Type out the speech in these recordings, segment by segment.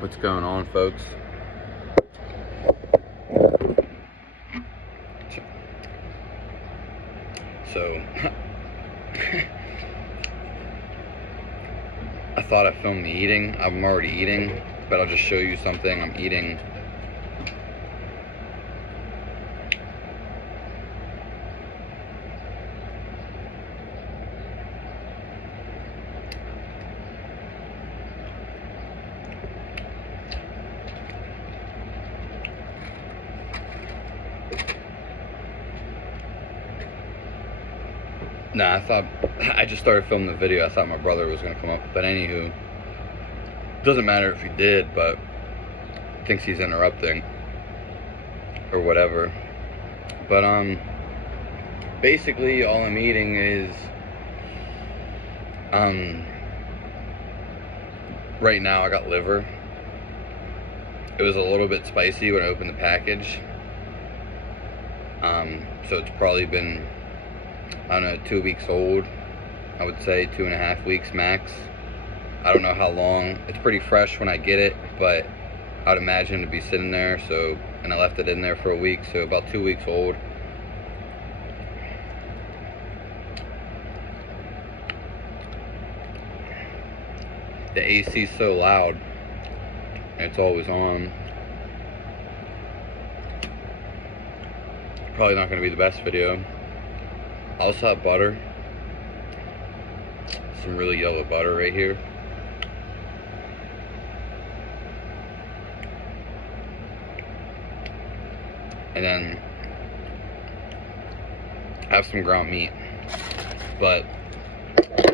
What's going on, folks? So I thought I filmed me eating. I'm already eating, but I'll just show you something I'm eating. Nah, I just started filming the video. I thought my brother was gonna come up, but anywho, doesn't matter if he did, but thinks he's interrupting or whatever. But basically all I'm eating is right now I got liver. It was a little bit spicy when I opened the package. So it's probably been, I don't know, 2 weeks old. I would say 2.5 weeks max. I don't know how long. It's pretty fresh when I get it, but I'd imagine it'd be sitting there. So, and I left it in there for a week, so about 2 weeks old. The AC's so loud, and it's always on. Probably not going to be the best video. I also have butter. Some really yellow butter right here. And then I have some ground meat. But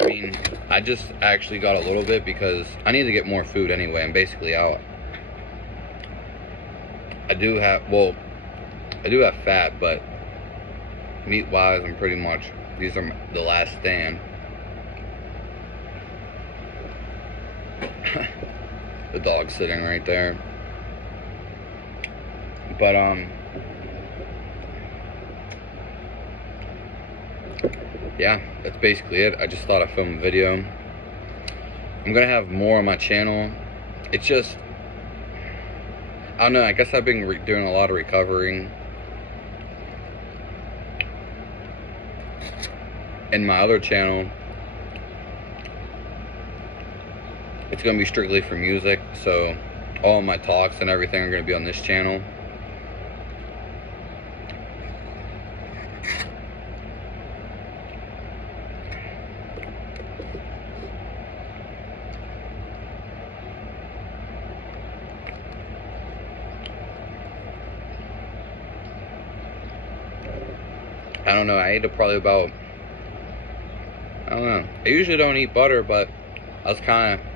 I mean, I just actually got a little bit because I need to get more food anyway. I'm basically out. I do have fat, but meat wise, I'm pretty much, these are the last stand. The dog's sitting right there. But yeah, that's basically it. I just thought I'd film a video. I'm gonna have more on my channel. It's just, I don't know, I guess I've been doing a lot of recovering. In my other channel, it's gonna be strictly for music, so all of my talks and everything are gonna be on this channel. I don't know, I ate probably about, I don't know, I usually don't eat butter, but I was kind of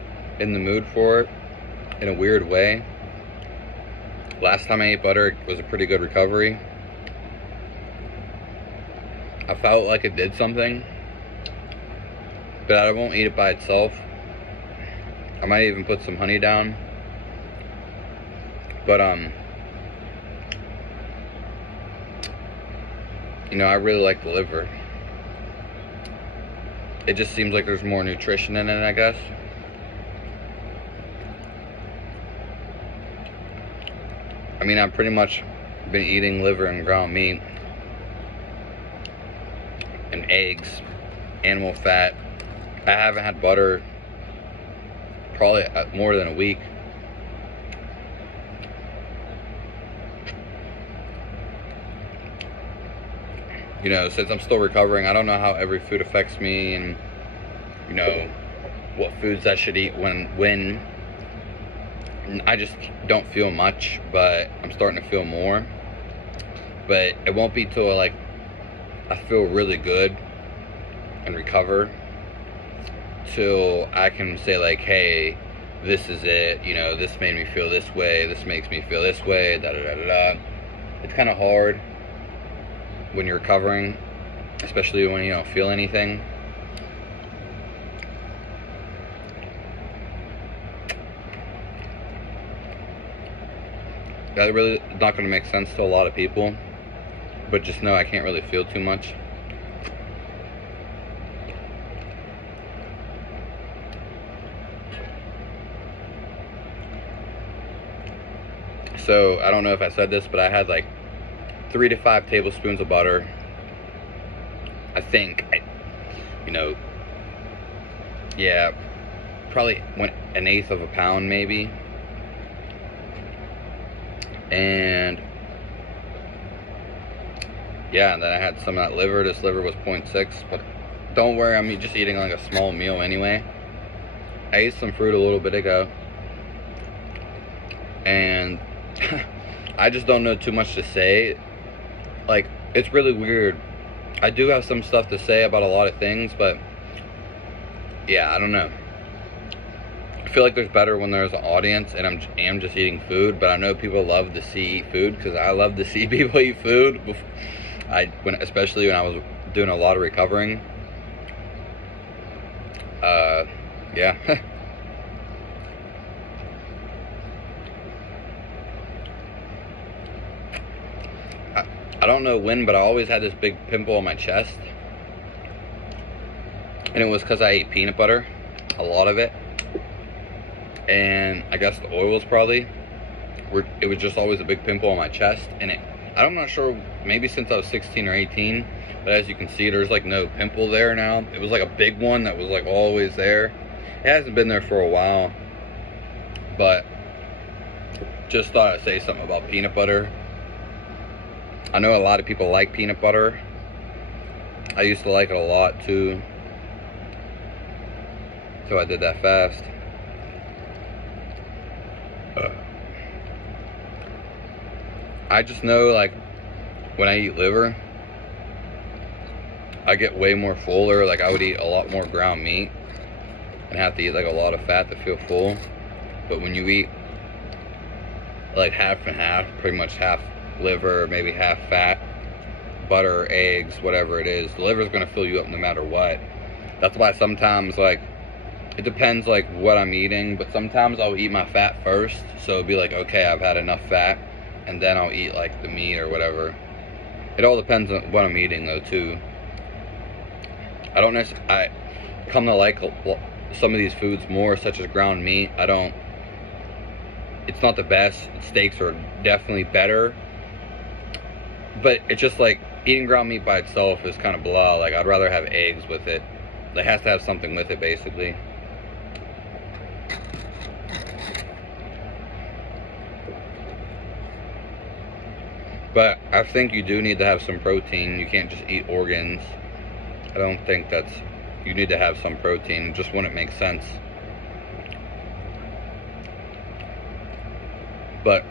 in the mood for it in a weird way. Last time I ate butter, it was a pretty good recovery. I felt like it did something, but I won't eat it by itself. I might even put some honey down. But you know, I really like the liver. It just seems like there's more nutrition in it, I guess. I mean, I've pretty much been eating liver and ground meat and eggs, animal fat. I haven't had butter probably more than a week. You know, since I'm still recovering, I don't know how every food affects me, and you know what foods I should eat when. I just don't feel much, but I'm starting to feel more. But it won't be till like I feel really good and recover till I can say like, hey, this is it, you know, this made me feel this way, this makes me feel this way, da da da da da. It's kind of hard when you're recovering, especially when you don't feel anything. That really is not going to make sense to a lot of people, but just know I can't really feel too much. So I don't know if I said this, but I had like 3 to 5 tablespoons of butter. I think, you know, yeah, probably went 1/8 of a pound maybe. And yeah, and then I had some of that liver. This liver was 0.6, but don't worry, I'm just eating like a small meal anyway. I ate some fruit a little bit ago, and I just don't know too much to say. Like, it's really weird. I do have some stuff to say about a lot of things, but yeah, I don't know. I feel like there's better when there's an audience and I'm just eating food, but I know people love to see food, because I love to see people eat food. Especially when I was doing a lot of recovering. Yeah. I don't know when, but I always had this big pimple on my chest, and it was because I ate peanut butter, a lot of it, and I guess the oils probably it was just always a big pimple on my chest. And I'm not sure, maybe since I was 16 or 18, but as you can see, there's like no pimple there now. It was like a big one that was like always there. It hasn't been there for a while, but just thought I'd say something about peanut butter. I know a lot of people like peanut butter. I used to like it a lot too, so I did that fast. I just know, like, when I eat liver, I get way more fuller. Like, I would eat a lot more ground meat and have to eat like a lot of fat to feel full. But when you eat like half and half, pretty much half liver, maybe half fat, butter, eggs, whatever it is, the liver's gonna fill you up no matter what. That's why sometimes, like, it depends like what I'm eating, but sometimes I'll eat my fat first, so it'll be like, okay, I've had enough fat, and then I'll eat like the meat or whatever. It all depends on what I'm eating though too. I come to like some of these foods more, such as ground meat. It's not the best. Steaks are definitely better, but it's just like eating ground meat by itself is kind of blah. Like, I'd rather have eggs with it. It has to have something with it, basically. But I think you do need to have some protein. You can't just eat organs. I don't think you need to have some protein. It just wouldn't make sense. But,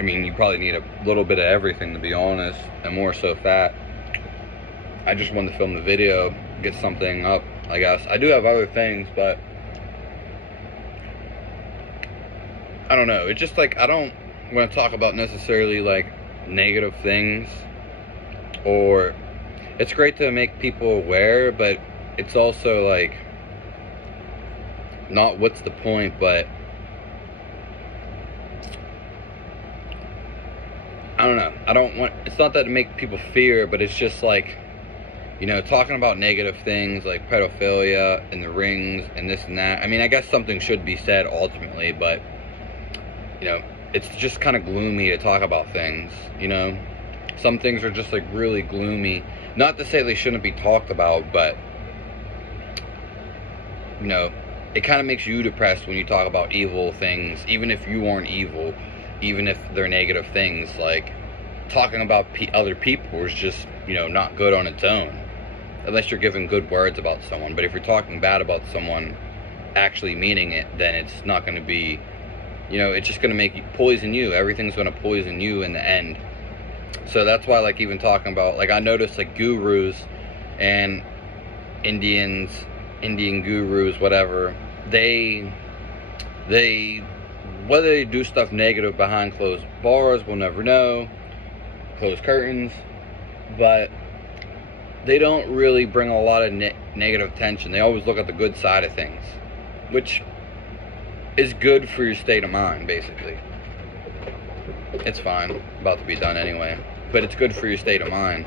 I mean, you probably need a little bit of everything, to be honest, and more so fat. I just wanted to film the video, get something up, I guess. I do have other things, but I don't know. It's just like, I don't want to talk about necessarily like negative things, or it's great to make people aware, but it's also like not what's the point, but I don't know. It's not that to make people fear, but it's just like, you know, talking about negative things like pedophilia and the rings and this and that. I mean, I guess something should be said ultimately, but, you know, it's just kind of gloomy to talk about things, you know? Some things are just like really gloomy. Not to say they shouldn't be talked about, but, you know, it kind of makes you depressed when you talk about evil things, even if you aren't evil, even if they're negative things. Like, talking about other people is just, you know, not good on its own, unless you're giving good words about someone. But if you're talking bad about someone, actually meaning it, then it's not going to be, you know, it's just going to make you poison you. Everything's going to poison you in the end. So that's why, like, even talking about, like, I noticed like gurus and Indian gurus, whatever, they whether they do stuff negative behind closed bars, we'll never know, closed curtains, but they don't really bring a lot of negative attention. They always look at the good side of things, which is good for your state of mind, basically. It's fine, about to be done anyway, but it's good for your state of mind.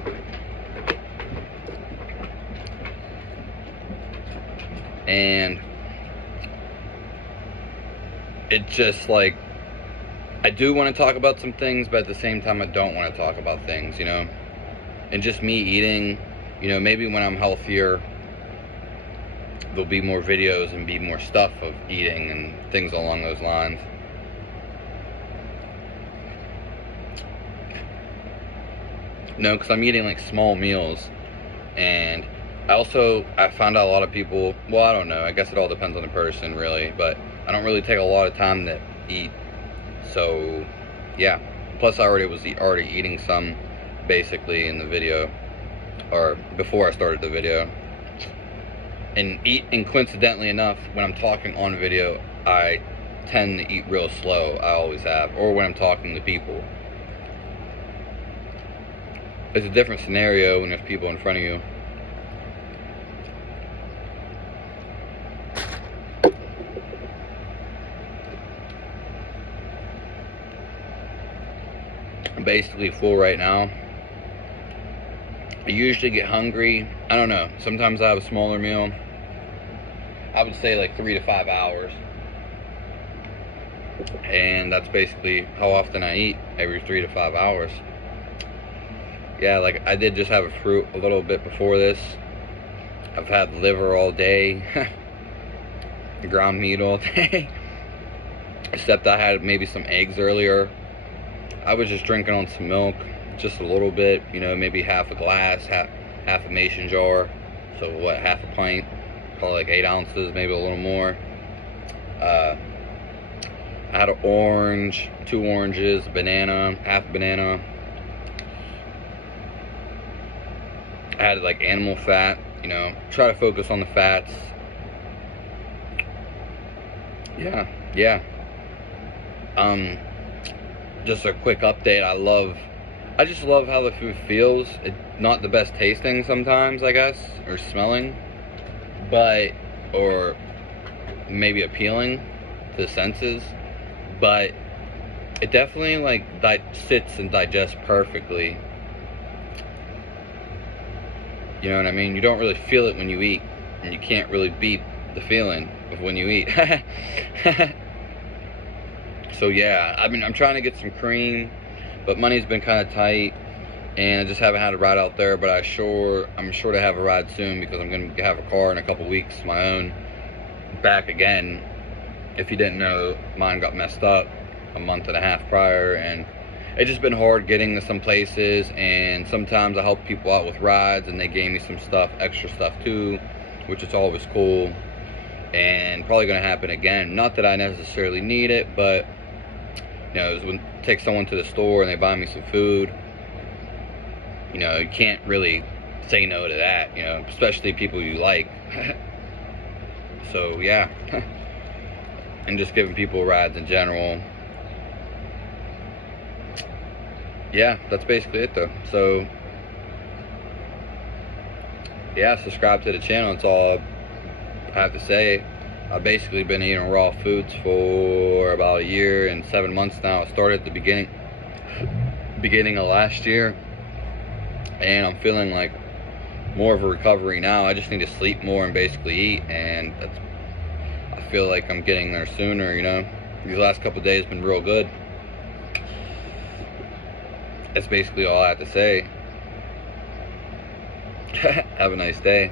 And it just, like, I do want to talk about some things, but at the same time I don't want to talk about things, you know. And just me eating, you know, maybe when I'm healthier there'll be more videos and be more stuff of eating and things along those lines. No, because I'm eating like small meals. And I found out a lot of people, well, I don't know, I guess it all depends on the person really, but I don't really take a lot of time to eat. So yeah, plus I already was already eating some basically in the video, or before I started the video. And coincidentally enough, when I'm talking on video, I tend to eat real slow. I always have. Or when I'm talking to people. It's a different scenario when there's people in front of you. I'm basically full right now. I usually get hungry. I don't know. Sometimes I have a smaller meal. I would say like 3 to 5 hours. And that's basically how often I eat, every 3 to 5 hours. Yeah, like I did just have a fruit a little bit before this. I've had liver all day. Ground meat all day. Except I had maybe some eggs earlier. I was just drinking on some milk, just a little bit, you know, maybe half a glass, half a mason jar. So what, half a pint? Probably like 8 ounces, maybe a little more. I had an orange, 2 oranges, a banana, half a banana. I had like animal fat, you know, try to focus on the fats. Yeah. Just a quick update. I just love how the food feels. It's not the best tasting sometimes, I guess, or smelling, or maybe appealing to the senses, but it definitely like sits and digests perfectly. You know what I mean? You don't really feel it when you eat, and you can't really beat the feeling of when you eat. So yeah, I mean, I'm trying to get some cream, but money's been kind of tight, and I just haven't had a ride out there. But I'm sure to have a ride soon, because I'm gonna have a car in a couple weeks, my own, back again. If you didn't know, mine got messed up a month and a half prior, and it's just been hard getting to some places. And sometimes I help people out with rides, and they gave me some stuff, extra stuff too, which is always cool. And probably gonna happen again. Not that I necessarily need it, but you know, when I take someone to the store and they buy me some food, you know, you can't really say no to that, you know, especially people you like. So yeah. And just giving people rides in general. Yeah, that's basically it though. So yeah, subscribe to the channel. That's all I have to say. I've basically been eating raw foods for about 1 year and 7 months now. I started at the beginning of last year, and I'm feeling like more of a recovery now. I just need to sleep more and basically eat, and I feel like I'm getting there sooner, you know. These last couple of days have been real good. That's basically all I have to say. Have a nice day.